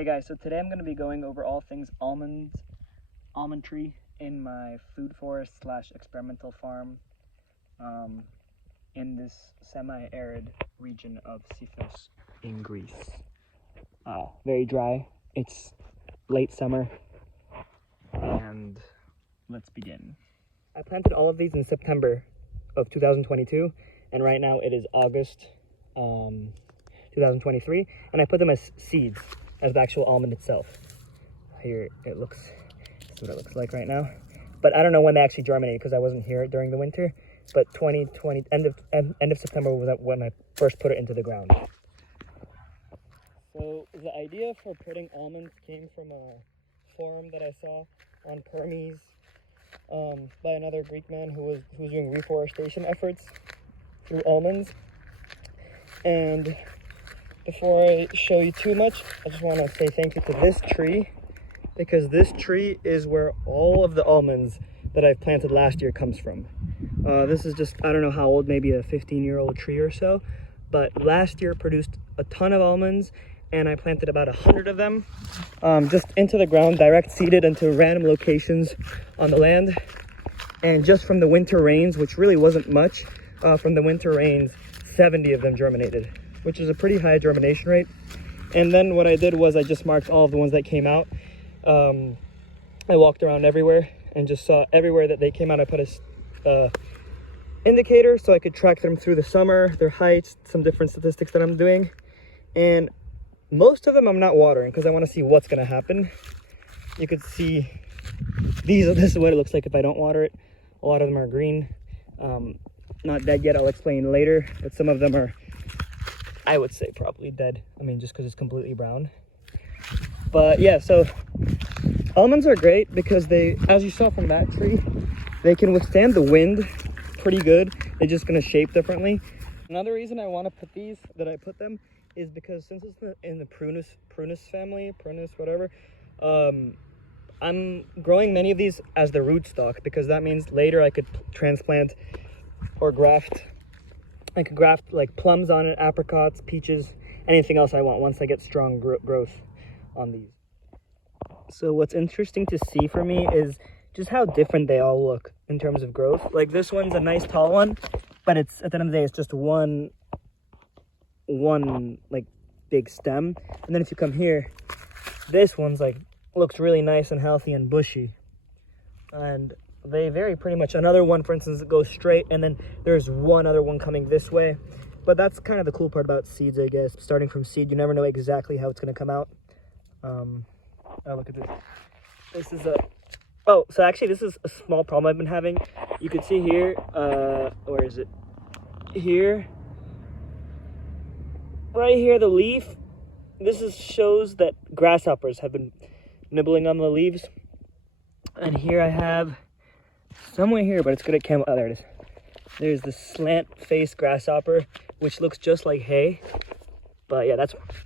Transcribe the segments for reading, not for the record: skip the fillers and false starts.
Hey guys, so today I'm going to be going over all things almond tree in my food forest / experimental farm in this semi-arid region of Sifnos in Greece. Very dry. It's late summer and let's begin. I planted all of these in September of 2022 and right now it is August 2023 and I put them as seeds, as the actual almond itself. Here it looks, this is what it looks like right now. But I don't know when they actually germinated because I wasn't here during the winter. But 2020, end of September was when I first put it into the ground. So the idea for putting almonds came from a forum that I saw on Hermes by another Greek man who was doing reforestation efforts through almonds. And before I show you too much, I just want to say thank you to this tree, because this tree is where all of the almonds that I've planted last year comes from. This is just, I don't know how old, maybe a 15-year-old tree or so, but last year produced a ton of almonds and I planted about 100 of them just into the ground, direct seeded into random locations on the land. And just from the winter rains, which really wasn't much, from the winter rains, 70 of them germinated, which is a pretty high germination rate. And then what I did was I just marked all of the ones that came out. I walked around everywhere and just saw everywhere that they came out. I put a indicator so I could track them through the summer, their heights, some different statistics that I'm doing. And most of them I'm not watering because I want to see what's going to happen. You could see this is what it looks like if I don't water it. A lot of them are green, not dead yet. I'll explain later, but some of them are, I would say, probably dead. I mean, just because it's completely brown. But yeah, so almonds are great because they, as you saw from that tree, they can withstand the wind pretty good. They're just going to shape differently. Another reason I want to put these, that I put them, is because since it's in the prunus family, whatever, I'm growing many of these as the rootstock, because that means later I could transplant or graft. I could graft like plums on it, apricots, peaches, anything else I want once I get strong growth on these. So what's interesting to see for me is just how different they all look in terms of growth. Like this one's a nice tall one, but it's, at the end of the day, it's just one like big stem. And then if you come here, this one's like looks really nice and healthy and bushy. And they vary pretty much. Another one, for instance, that goes straight, and then there's one other one coming this way. But that's kind of the cool part about seeds, I guess. Starting from seed, you never know exactly how it's going to come out. Oh, look at this. This is so actually this is a small problem I've been having. You can see here, where is it? Here. Right here, the leaf. This shows that grasshoppers have been nibbling on the leaves. And here I have, somewhere here, but it's good at camera. Oh, there it is. There's the slant-faced grasshopper, which looks just like hay. But yeah,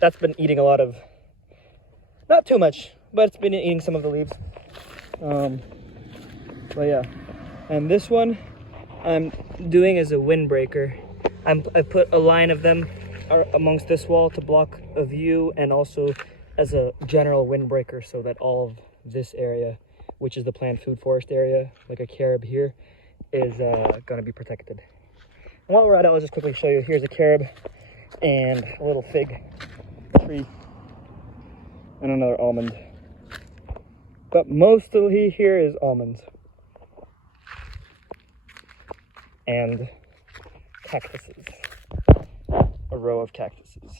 that's been eating a lot of, not too much, but it's been eating some of the leaves. But yeah, and this one I'm doing as a windbreaker. I put a line of them amongst this wall to block a view, and also as a general windbreaker so that all of this area, which is the planned food forest area, like a carob here, is going to be protected. And while we're at it, I'll just quickly show you. Here's a carob and a little fig tree and another almond. But mostly here is almonds and cactuses. A row of cactuses.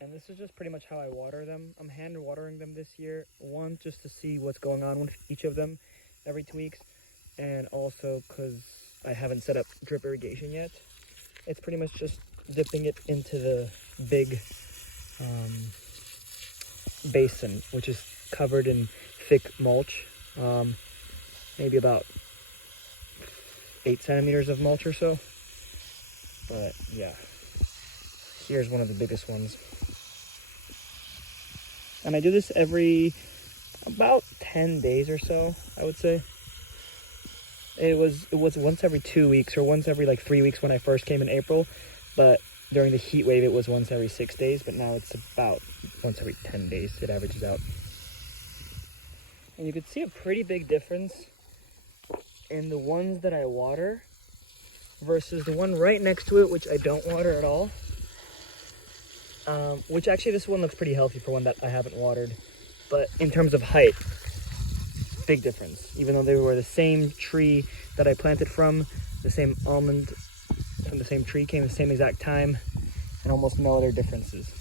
And this is just pretty much how I water them. I'm hand watering them this year. One, just to see what's going on with each of them every 2 weeks. And also because I haven't set up drip irrigation yet. It's pretty much just dipping it into the big basin, which is covered in thick mulch. Maybe about 8 centimeters of mulch or so. But yeah, here's one of the biggest ones. And I do this every about 10 days or so, I would say. It was once every 2 weeks or once every like 3 weeks when I first came in April. But During the heat wave, it was once every 6 days, but now it's about once every 10 days. It averages out. And you could see a pretty big difference in the ones that I water versus the one right next to it, which I don't water at all. Which actually, this one looks pretty healthy for one that I haven't watered. But in terms of height, big difference. Even though they were the same tree that I planted from, the same almond from the same tree came the same exact time, and almost no other differences.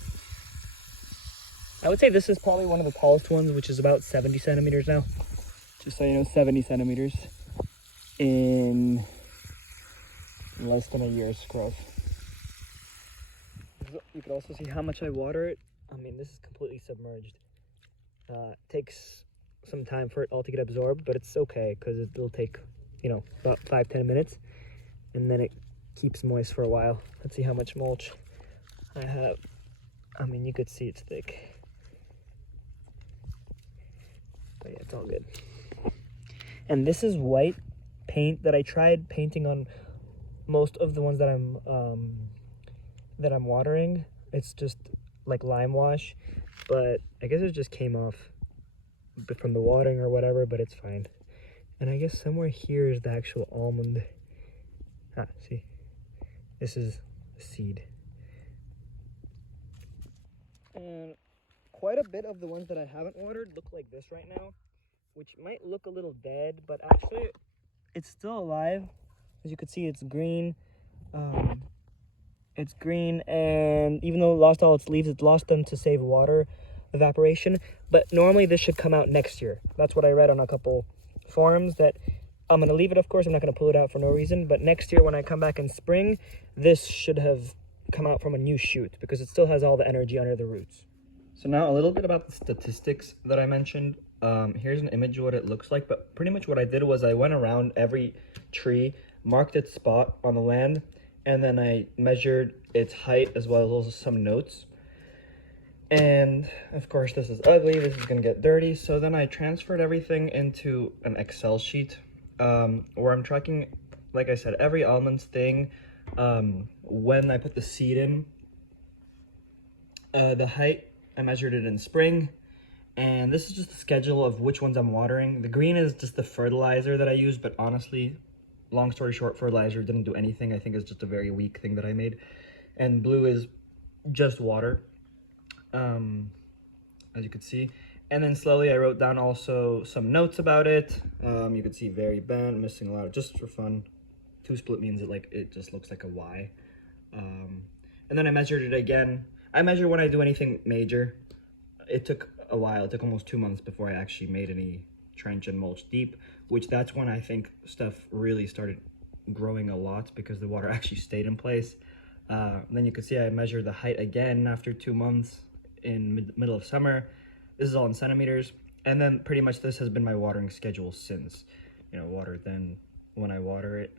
I would say this is probably one of the tallest ones, which is about 70 centimeters now. Just so you know, 70 centimeters in less than a year's growth. You can also see how much I water it. I mean, this is completely submerged. Takes some time for it all to get absorbed, but it's okay because it'll take, you know, about 5-10 minutes, and then it keeps moist for a while. Let's see how much mulch I have. I mean, you could see it's thick. But yeah, it's all good. And this is white paint that I tried painting on most of the ones that I'm watering. It's just like lime wash, but I guess it just came off from the watering or whatever, but it's fine. And I guess somewhere here is the actual almond. See, this is the seed. And quite a bit of the ones that I haven't watered look like this right now, which might look a little dead, but actually it's still alive. As you can see, it's green. It's green, and even though it lost all its leaves, it lost them to save water evaporation. But normally this should come out next year. That's what I read on a couple forums, that I'm going to leave it, of course. I'm not going to pull it out for no reason. But next year when I come back in spring, this should have come out from a new shoot because it still has all the energy under the roots. So now a little bit about the statistics that I mentioned. Here's an image of what it looks like. But pretty much what I did was I went around every tree, marked its spot on the land, and then I measured its height as well as some notes. And of course this is ugly, this is gonna get dirty. So then I transferred everything into an Excel sheet where I'm tracking, like I said, every almonds thing. When I put the seed in, the height, I measured it in spring. And this is just the schedule of which ones I'm watering. The green is just the fertilizer that I use, but honestly, long story short, fertilizer didn't do anything. I think it's just a very weak thing that I made. And blue is just water, as you could see. And then slowly I wrote down also some notes about it. You could see very bent, missing a lot, just for fun. 2 split means it just looks like a Y. And then I measured it again. I measure when I do anything major. It took a while. It took almost 2 months before I actually made any trench and mulch deep, which that's when I think stuff really started growing a lot because the water actually stayed in place. Then you can see I measured the height again after 2 months in middle of summer. This is all in centimeters. And then pretty much this has been my watering schedule since, you know, water. Then when I water it,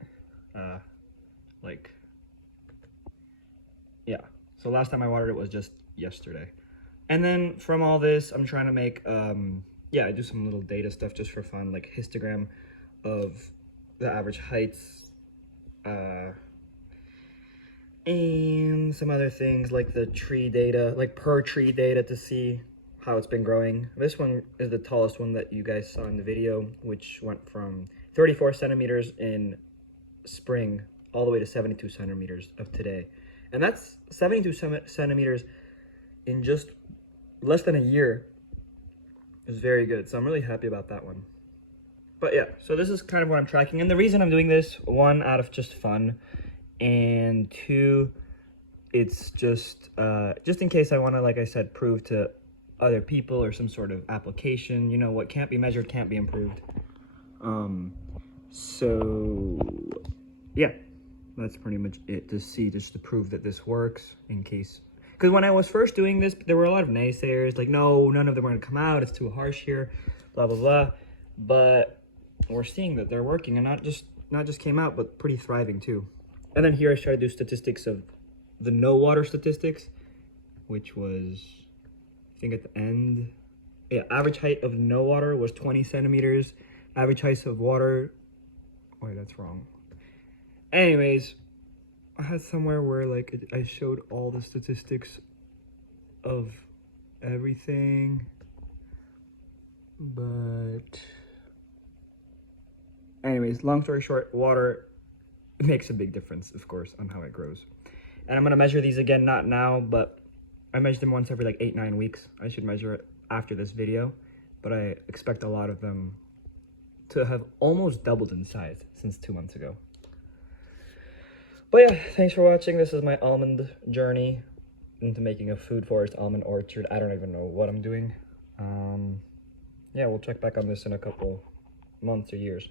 yeah. So last time I watered it was just yesterday. And then from all this, I'm trying to make, I do some little data stuff just for fun, like histogram of the average heights, and some other things like the tree data, like per tree data to see how it's been growing. This one is the tallest one that you guys saw in the video, which went from 34 centimeters in spring all the way to 72 centimeters of today. And that's 72 centimeters in just less than a year. Is very good. So I'm really happy about that one. But yeah, so this is kind of what I'm tracking. And the reason I'm doing this, 1, out of just fun, and 2, it's just in case I want to, like I said, prove to other people or some sort of application, you know, what can't be measured can't be improved. So yeah, that's pretty much it, to see, just to prove that this works, in case, because when I was first doing this, there were a lot of naysayers, like, no, none of them are gonna come out, it's too harsh here, blah blah blah. But we're seeing that they're working, and not just came out, but pretty thriving too. And then here I tried to do statistics of the no water statistics, which was, I think at the end, yeah, average height of no water was 20 centimeters. Average height of water, wait, that's wrong. Anyways, I had somewhere where like I showed all the statistics of everything, but anyways, long story short, water makes a big difference, of course, on how it grows. And I'm gonna measure these again, not now, but I measure them once every like 8-9 weeks. I should measure it after this video, but I expect a lot of them to have almost doubled in size since 2 months ago. But yeah, thanks for watching. This is my almond journey into making a food forest almond orchard. I don't even know what I'm doing. Yeah, we'll check back on this in a couple months or years.